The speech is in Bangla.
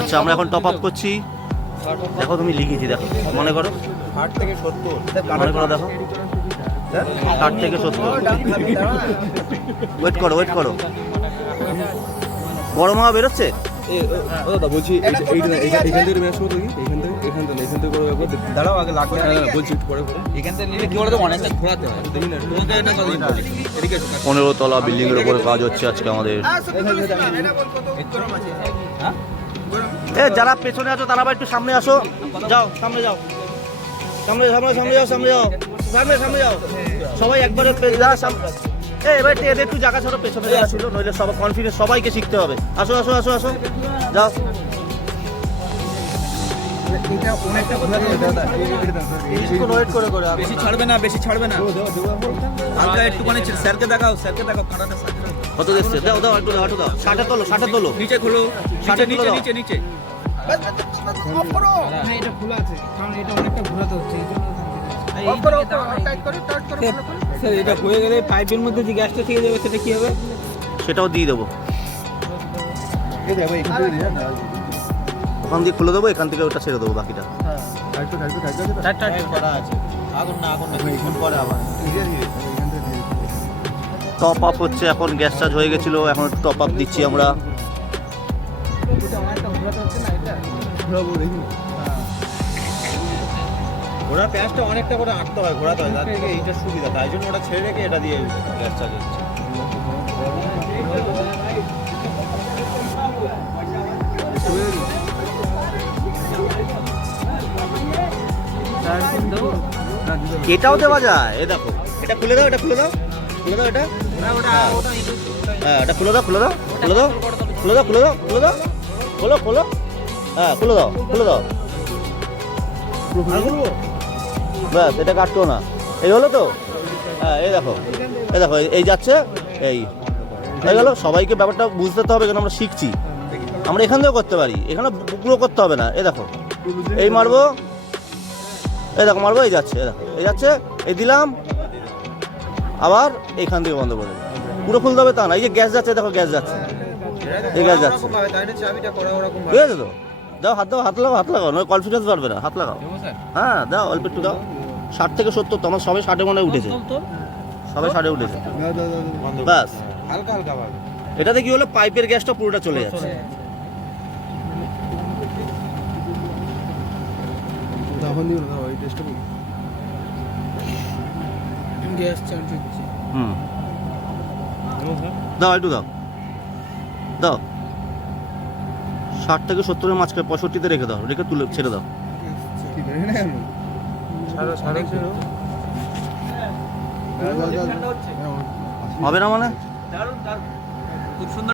আচ্ছা আমরা এখন টপ আপ করছি। দেখো তুমি লিখেছি, দেখো মনে করো 60 থেকে 70 মনে করো, দেখো 60 থেকে 70। ওয়েট করো, ওয়েট করো। বড় মামা বেরোচ্ছে। ও দাদা বলছি এইখান থেকে মেশ করতে কি এখান থেকে করে দাঁড়াও আগে লাগবে বলছি একটু পরে এখান থেকে নিলে কি বলতো অনেকটা ঘোরাতে হয়। দেখুন তোমাকে এটা কথা এদিকে 15 তলা বিল্ডিং এর উপরে কাজ হচ্ছে আজকে আমাদের। এ যারা পেছনে আছো তারা আবার একটু সামনে আসো, যাও সামনে যাও, সামনে সামনে সামনে যাও, সামনে যাও, সামনে সামনে যাও সবাই একবারে। এবার এদের একটু জায়গা ছাড়ো, পেছনে যারা ছিল, নইলে সব কনফিডেন্স সবাইকে শিখতে হবে। আসো আসো আসো আসো, যাও। বেশি ছাড়বে না, বেশি ছাড়বে না, হালকা একটুখানি স্যারকে দেখাও, স্যারকে দেখাও কাটাটা কত দিচ্ছে? দাও দাও একটু দাও, একটু দাও। 60 তোলো, 60 তোলো, নিচে খোলো, 60 নিচে নিচে নিচে। হ্যাঁ এটা খোলা আছে, কারণ এটা অনেকটা ঘোরাতে হচ্ছে, এই জন্য স্যার এটা হয়ে গেলে পাইপের মধ্যে যে গ্যাসটা থেকে যাবে সেটা কি হবে? সেটাও দিয়ে দেবো। ওখান দিয়ে খুলে দেবো, এখান থেকে ওটা ছেড়ে দেবো বাকিটা। টপ আপ হচ্ছে এখন, গ্যাস চার্জ হয়ে গেছিলো, এখন টপ আপ দিচ্ছি আমরা। ঘোড়া প্যাঁচটা অনেকটা করে আটতে হয়, ঘোরাতে হয়, তার থেকে এইটা সুবিধা, তাই জন্য ওটা ছেড়ে রেখে এটা দিয়ে গ্যাস চার্জ হচ্ছে। এটাও দেওয়া যায়, এ দেখো, এটা খুলে দাও, এটা খুলে দাও, খুলে দাও, এটা হ্যাঁ, এটা খুলে দাও, খুলে দাও, খুলে দাও, খুলে দাও, খুলে দাও, খুলে দাও, খোলো খোলো, হ্যাঁ খুলে দাও, খুলে দাও, ব্যাস, এটা কাটতো না। এই হলো তো, হ্যাঁ এই দেখো, এই দেখো, এই যাচ্ছে, এই হয়ে গেল। সবাইকে ব্যাপারটা বুঝতে তো হবে, কেন আমরা শিখছি, আমরা এখান থেকেও করতে পারি, এখানে বুকগুলো করতে হবে না। এই দেখো, এই মারবো, এই দেখো মারবো, এই যাচ্ছে, এই দেখো, এই যাচ্ছে, এই দিলাম, আবার এইখান থেকে বন্ধ করে দেবো। পুরো খুলতে হবে তা না, এই যে গ্যাস যাচ্ছে, দেখো গ্যাস যাচ্ছে, এই গ্যাস যাচ্ছে, ঠিক আছে তো? দাও হাত, দাও হাত লাগাও, হাত লাগাও, নয় কনফিডেন্স বাড়বে না, হাত লাগাও। হ্যাঁ দাও, অল্প একটু দাও। 60 থেকে 70, তোমার সবাই 60-এ মনে হয় উঠেছে, সবাই 60-এ উঠেছে, ব্যাস। হালকা হালকা ভাবে এটাতে কি হলো, পাইপের গ্যাসটা পুরোটা চলে যাচ্ছে। গ্যাস চার্জ হচ্ছে। দাও একটু দাও, দাও। 60 থেকে 70-এর মাঝখানে 65-তে রেখে দাও, রেখে তুলে ছেড়ে দাও। হবে না মানে? খুব সুন্দর।